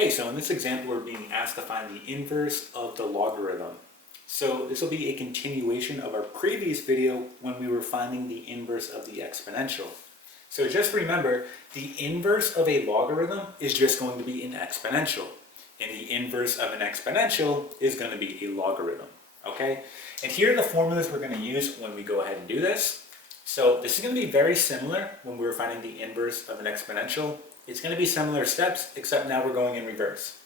Okay, so in this example, we're being asked to find the inverse of the logarithm. So this will be a continuation of our previous video when we were finding the inverse of the exponential. So just remember, the inverse of a logarithm is just going to be an exponential, and the inverse of an exponential is going to be a logarithm, okay? And here are the formulas we're going to use when we go ahead and do this. So this is going to be very similar when we were finding the inverse of an exponential. It's going to be similar steps, except now we're going in reverse.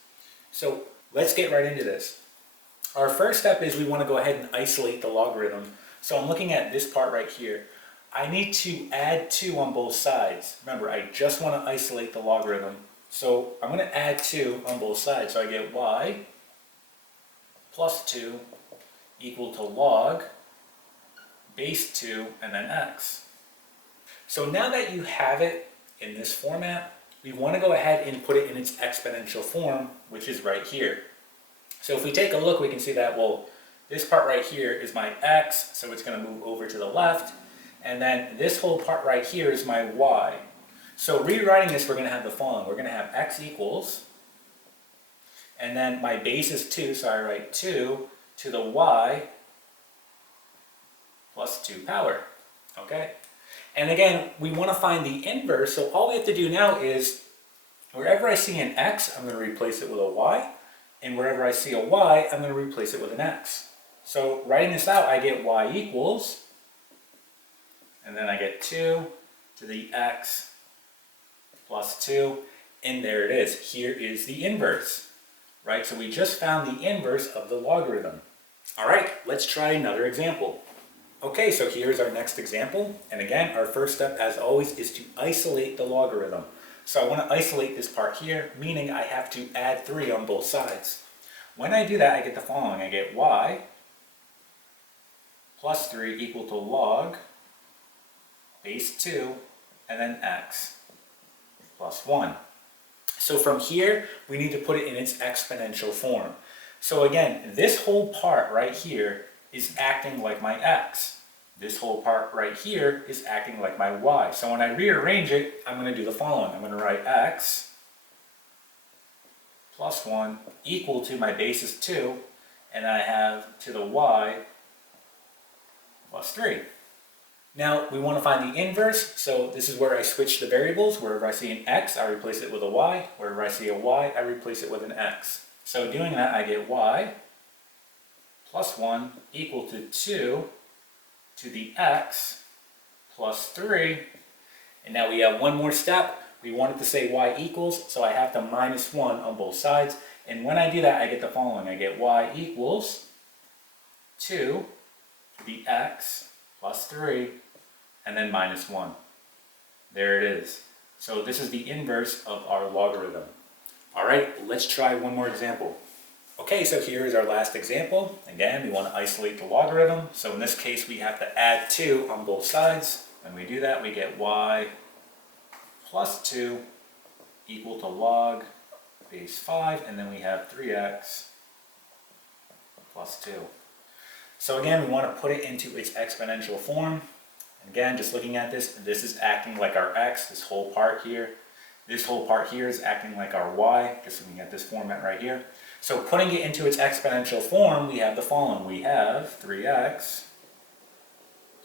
So let's get right into this. Our first step is we want to go ahead and isolate the logarithm. So I'm looking at this part right here. I need to add 2 on both sides. Remember, I just want to isolate the logarithm. So I'm going to add 2 on both sides. So I get y plus 2 equal to log base 2 and then x. So now that you have it in this format, we want to go ahead and put it in its exponential form, which is right here. So if we take a look, we can see that, well, this part right here is my x, so it's going to move over to the left. And then this whole part right here is my y. So rewriting this, we're going to have the following. We're going to have x equals, and then my base is 2, so I write 2 to the y plus 2 power, okay? And again, we want to find the inverse, so all we have to do now is, wherever I see an x, I'm going to replace it with a y, and wherever I see a y, I'm going to replace it with an x. So writing this out, I get y equals, and then I get 2 to the x plus 2, and there it is. Here is the inverse, right? So we just found the inverse of the logarithm. All right, let's try another example. Okay, so here's our next example, and again, our first step, as always, is to isolate the logarithm. So I want to isolate this part here, meaning I have to add 3 on both sides. When I do that, I get the following. I get y plus 3 equal to log base 2 and then x plus 1. So from here, we need to put it in its exponential form. So again, this whole part right here is acting like my x. This whole part right here is acting like my y. So when I rearrange it, I'm going to do the following. I'm going to write x plus 1 equal to my base is 2, and I have to the y plus 3. Now we want to find the inverse, so this is where I switch the variables. Wherever I see an x, I replace it with a y. Wherever I see a y, I replace it with an x. So doing that, I get y plus 1 equal to 2 to the x plus 3. And now we have one more step. We wanted to say y equals, so I have to minus 1 on both sides. And when I do that, I get the following. I get y equals 2 to the x plus 3 and then minus 1. There it is. So this is the inverse of our logarithm. All right, let's try one more example. Okay, so here is our last example. Again, we want to isolate the logarithm. So in this case, we have to add 2 on both sides. When we do that, we get y plus 2 equal to log base 5, and then we have 3x plus 2. So again, we want to put it into its exponential form. Again, just looking at this, this is acting like our x, this whole part here. This whole part here is acting like our y, just looking at this format right here. So putting it into its exponential form, we have the following. We have 3x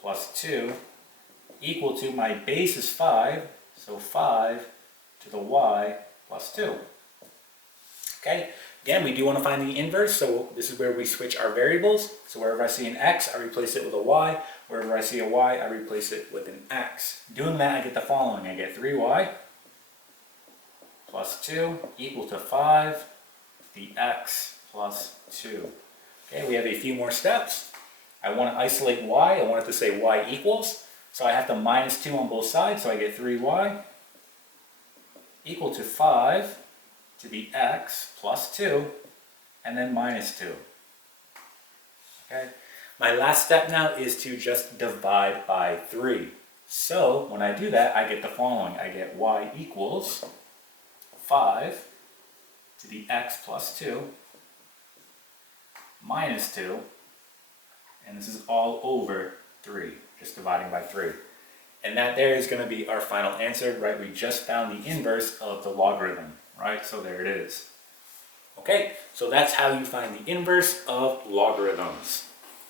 plus 2 equal to, my base is 5, so 5 to the y plus 2. Okay, again, we do want to find the inverse, so this is where we switch our variables. So wherever I see an x, I replace it with a y. Wherever I see a y, I replace it with an x. Doing that, I get the following. I get 3y plus 2 equal to 5 the x plus 2. Okay, we have a few more steps. I want to isolate y. I want it to say y equals. So I have to minus 2 on both sides. So I get 3y equal to 5 to the x plus 2 and then minus 2. Okay. My last step now is to just divide by 3. So when I do that, I get the following. I get y equals 5 to the x plus 2 minus 2, and this is all over 3, just dividing by 3. And that there is going to be our final answer, right? We just found the inverse of the logarithm, right? So there it is. Okay, so that's how you find the inverse of logarithms.